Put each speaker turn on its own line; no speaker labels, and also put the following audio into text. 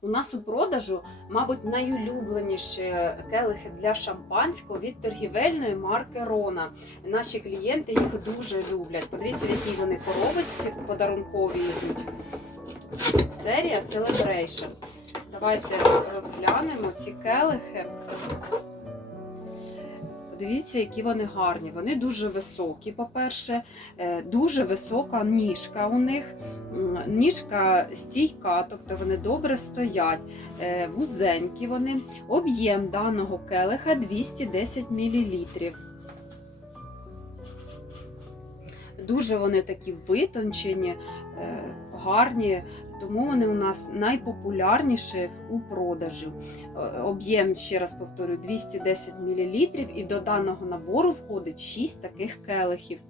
У нас у продажу, мабуть, найулюбленіші келихи для шампанського від торгівельної марки Рона. Наші клієнти їх дуже люблять. Подивіться, в якій вони коробочці подарункові йдуть. Серія Celebration. Давайте розглянемо ці келихи. Подивіться, які вони гарні. Вони дуже високі, по-перше, Е, дуже висока ніжка у них. Ніжка стійка, тобто вони добре стоять, Е, вузенькі вони. Об'єм даного келиха 210 мл. Дуже вони такі витончені, е, гарні, тому вони у нас найпопулярніші у продажі. Е, Об'єм, ще раз повторюю, 210 мл, і до даного набору входить 6 таких келихів.